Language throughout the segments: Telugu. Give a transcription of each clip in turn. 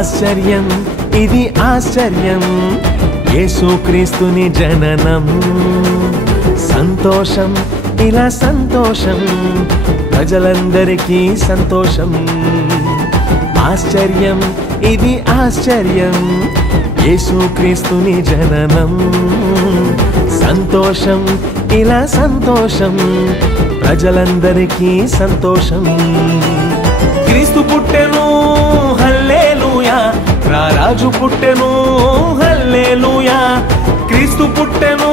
ఆశ్చర్యం ఇది ఆశ్చర్యం యేసుక్రీస్తుని జననం సంతోషం ఇలా సంతోషం ప్రజలందరికీ సంతోషం ఆశ్చర్యం ఇది ఆశ్చర్యం యేసుక్రీస్తుని జననం సంతోషం ఇలా సంతోషం ప్రజలందరికీ సంతోషం క్రీస్తు పుట్టెను హల్లెలూయా రారాజు పుట్టెను హల్లెలూయా క్రీస్తు పుట్టెను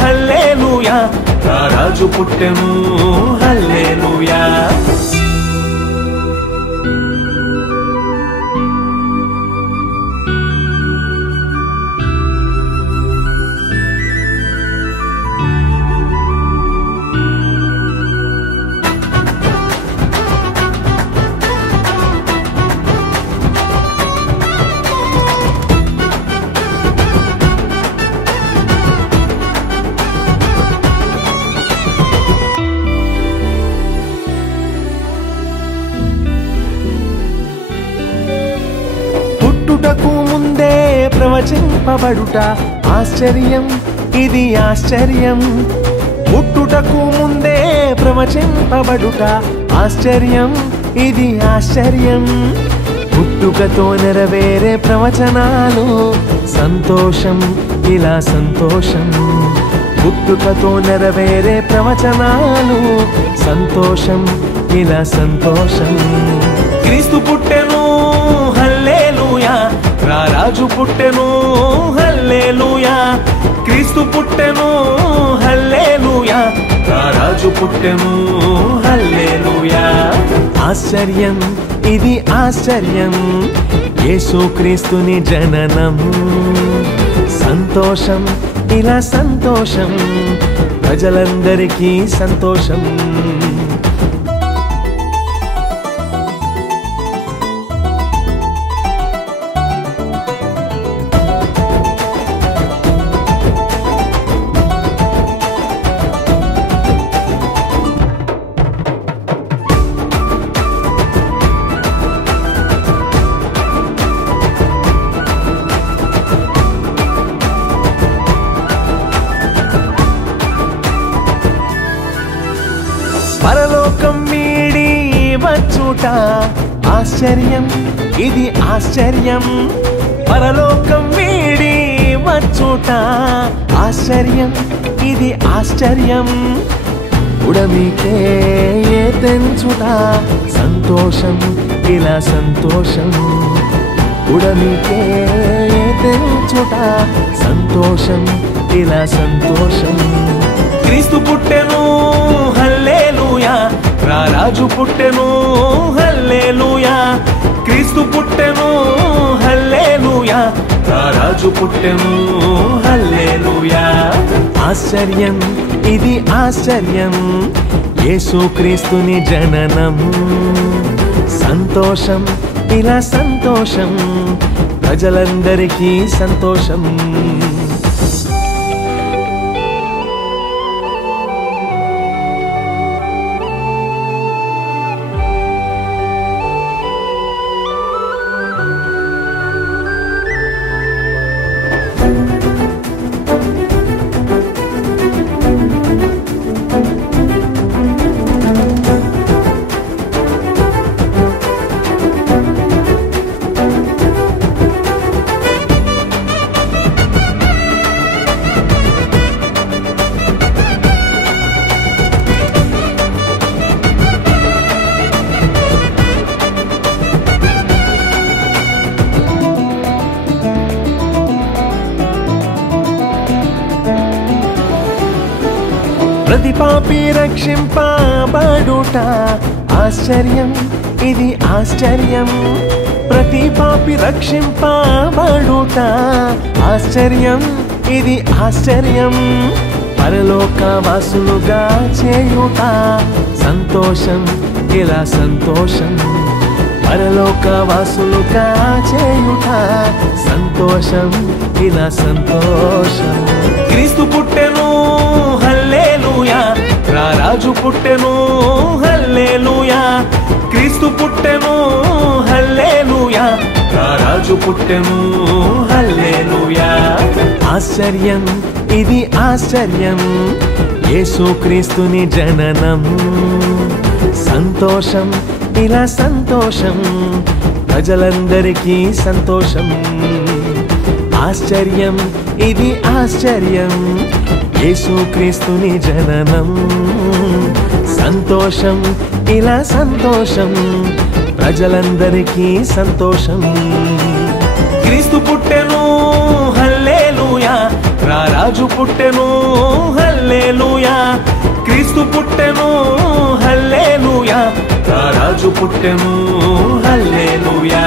హల్లెలూయా రారాజు పుట్టెను హల్లెలూయా పుట్టుటకు ముందే ప్రవచింపబడుట ఆశ్చర్యం ఇది ఆశ్చర్యం పుట్టుటకు ముందే ప్రవచింపబడుట ఆశ్చర్యం ఇది ఆశ్చర్యం పుట్టుకతో నెరవేరే ప్రవచనాలు సంతోషం ఇలా సంతోషం పుట్టుకతో నెరవేరే ప్రవచనాలు సంతోషం ఇలా సంతోషం క్రీస్తు పుట్టెను హల్లెలూయా రారాజు పుట్టెను హల్లెలూయా క్రీస్తు పుట్టెను హల్లెలూయా రారాజు పుట్టెను హల్లెలూయా ఆశ్చర్యం ఇది ఆశ్చర్యం యేసుక్రీస్తుని జననం సంతోషం ఇలా సంతోషం ప్రజలందరికీ సంతోషం పరలోకం వీడి వచ్చుట ఆశ్చర్యం ఇది ఆశ్చర్యం పరలోకం వీడి వచ్చుట ఆశ్చర్యం ఇది ఆశ్చర్యం ఉడమికే తెంచుట సంతోషం ఇలా సంతోషం ఉడమికే తెంచుట సంతోషం ఇలా సంతోషం క్రీస్తు పుట్టెను హల్లెలూయా రారాజు పుట్టెను హల్లెలూయా క్రీస్తు పుట్టెను హల్లెలూయా రారాజు పుట్టెను హల్లెలూయా ఆశ్చర్యం ఇది ఆశ్చర్యం యేసుక్రీస్తుని జననం సంతోషం ఇలా సంతోషం ప్రజలందరికీ సంతోషం ప్రతి పాపి రక్షింపబడుట ఆశ్చర్యం ఇది ఆశ్చర్యం ప్రతి పాపి రక్షింపబడుట ఆశ్చర్యం ఇది ఆశ్చర్యం పరలోకవాసులుగా చేయుట సంతోషం ఇలా సంతోషం పరలోకవాసులుగా చేయుట సంతోషం ఇలా సంతోషం క్రీస్తు పుట్టెను హల్లెలూయా రారాజు పుట్టెను హల్లెలూయా క్రీస్తు పుట్టెను హల్లెలూయా పుట్టెను హల్లెలూయా. ఆశ్చర్యం ఇది ఆశ్చర్యం, యేసుక్రీస్తుని జననం. సంతోషం ఇలా సంతోషం, ప్రజలందరికీ సంతోషం. ఆశ్చర్యం ఇది ఆశ్చర్యం, యేసుక్రీస్తుని జననం. సంతోషం ఇలా సంతోషం, ప్రజలందరికీ సంతోషం. క్రీస్తు పుట్టెను హల్లెలూయా, రారాజు పుట్టెను హల్లెలూయా. క్రీస్తు పుట్టెను హల్లెలూయా, రారాజు పుట్టెను హల్లెలూయా.